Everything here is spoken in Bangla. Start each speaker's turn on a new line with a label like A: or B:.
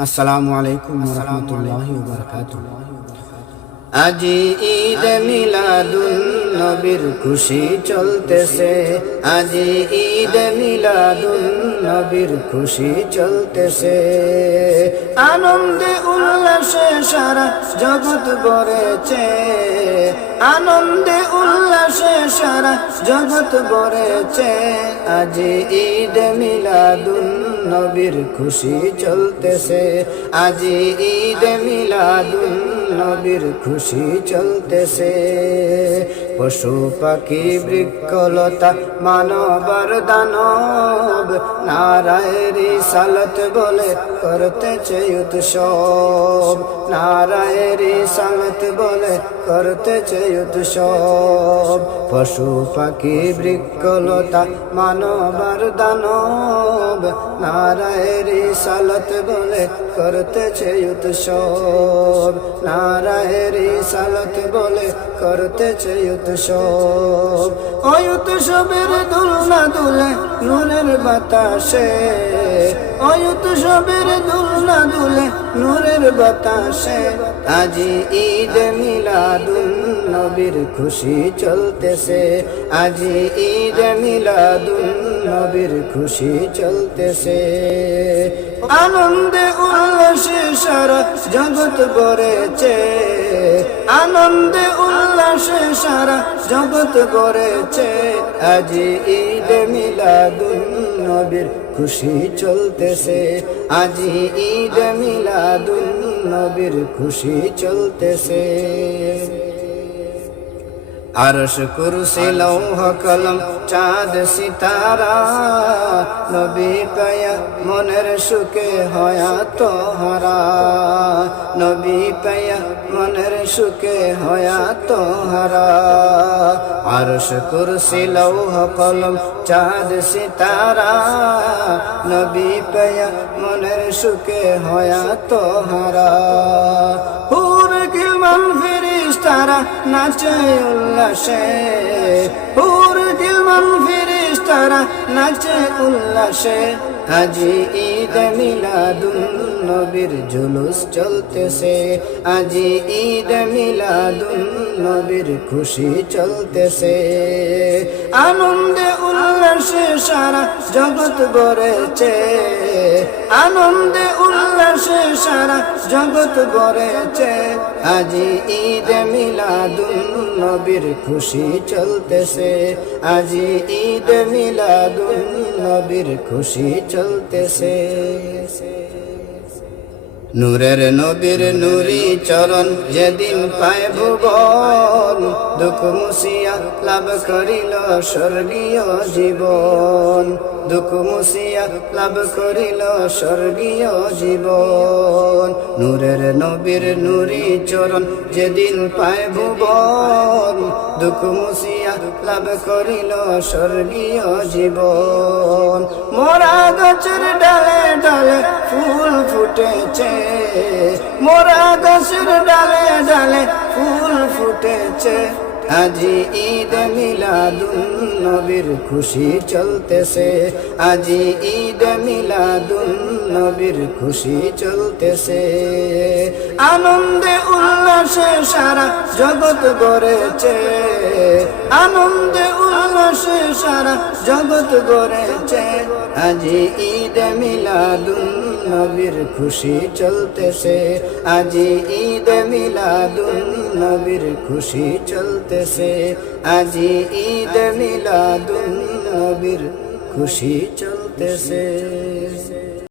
A: আসসালামু আলাইকুম রহমতুল্লাহ আজি ঈদ মিলাদুন নবীর খুশি চলতেছে। আজি ঈদ মিলাদুন নবীর খুশি চলতেছে। আনন্দে উল্লাসে সারা জগৎ ভরেছে আনন্দে উল্লাসে সারা জগৎ ভরেছে আজি ঈদ মিলাদুন নবীর খুশি চলতেছে। আজি ঈদ মিলাদুন নবীর খুশি চলতেছে। পশু পাখি, বৃক্ষলতা, মানবার দানব, নারায়েরি সালত বলে করতেছে উৎসব। নারায়েরি সালত বলে করতেছে উৎসব। পশু পাখি বৃক্ষলতা মানবার দানব? নারায়েরি সালত বলে করতেছে উৎসব। সালত বলে করতেছে উৎসব। ওই উৎসবের দুলনা দুলে নূরের বাতাসে। ওই উৎসবের দুলনা দুলে নূরের বাতাসে। আজি ঈদ মিলাদুন নবীর খুশি চলতেছে। আজি ঈদ মিলাদুন নবীর খুশি চলতেছে। আনন্দে উল্লাসে সারা জগৎ গড়েছে। আনন্দে উল্লাসে সারা জগৎ গড়েছে। আজি ঈদ মিলাদুন নবীর খুশি চলতেছে। আজি ঈদ মিলাদুন নবীর খুশি চলতেছে। আরশ কুরসি লৌহ কলম চাঁদ সিতারা। নবী পায়া মনের সুখে হয়া তোহারা। নবী পায়া মনের সুখে হয়া তোহারা। আরশ কুরসি লৌহ কলম চাঁদ সিতারা। নবী পায়া মনের সুখে হয়া তোহারা। হুর গিলমান ফিরিস্তারা নাচে উল্লাসে। হুর গিলমান ফিরিস্তারা নাচে উল্লাসে। আজি ঈদ মিলাদুন নবীর জুলুস চলতেছে। আজি ঈদ মিলাদুন নবীর খুশি চলতেছে। আনন্দে উল্লাসে সারা জগৎ গড়েছে। আনন্দে উল্লাসে সারা জগৎ গড়েছে। আজি ঈদ মিলাদুন নবীর খুশি চলতেছে। আজি ঈদ মিলাদুন নবীর খুশি চলতেছে। নূরের নবীর নুরি চরণ যেদিন পায় ভুবন দুঃখ মুসিয়া লাভ করিল স্বর্গীয় জীবন। দুঃখ মুসিয়া লাভ করিল স্বর্গীয় জীবন। নূরের নবীর নুরি চরণ যেদিন পায় ভুবন দুঃখ মুসিয়া লাভ করিল স্বর্গীয় জীবন। মোরা গাছের ডালে ডালে ফুল ফুটেছে। মোরা গাছের ডালে ডালে ফুল ফুটেছে। আজি ঈদ মিলাদুন নবীর খুশি চলতেছে। আজি ঈদ মিলাদুন নবীর খুশি চলতেছে। আনন্দে উল্লাসে সারা জগৎ গড়েছে। আনন্দে উল্লাসে সারা জগৎ গড়েছে। আজি ঈদ মিলাদুন নবীর খুশি চলতেছে। আজি ঈদ মিলাদুন নবীর খুশি চলতেছে আজি ঈদ মিলাদুন নবীর খুশি চলতেছে।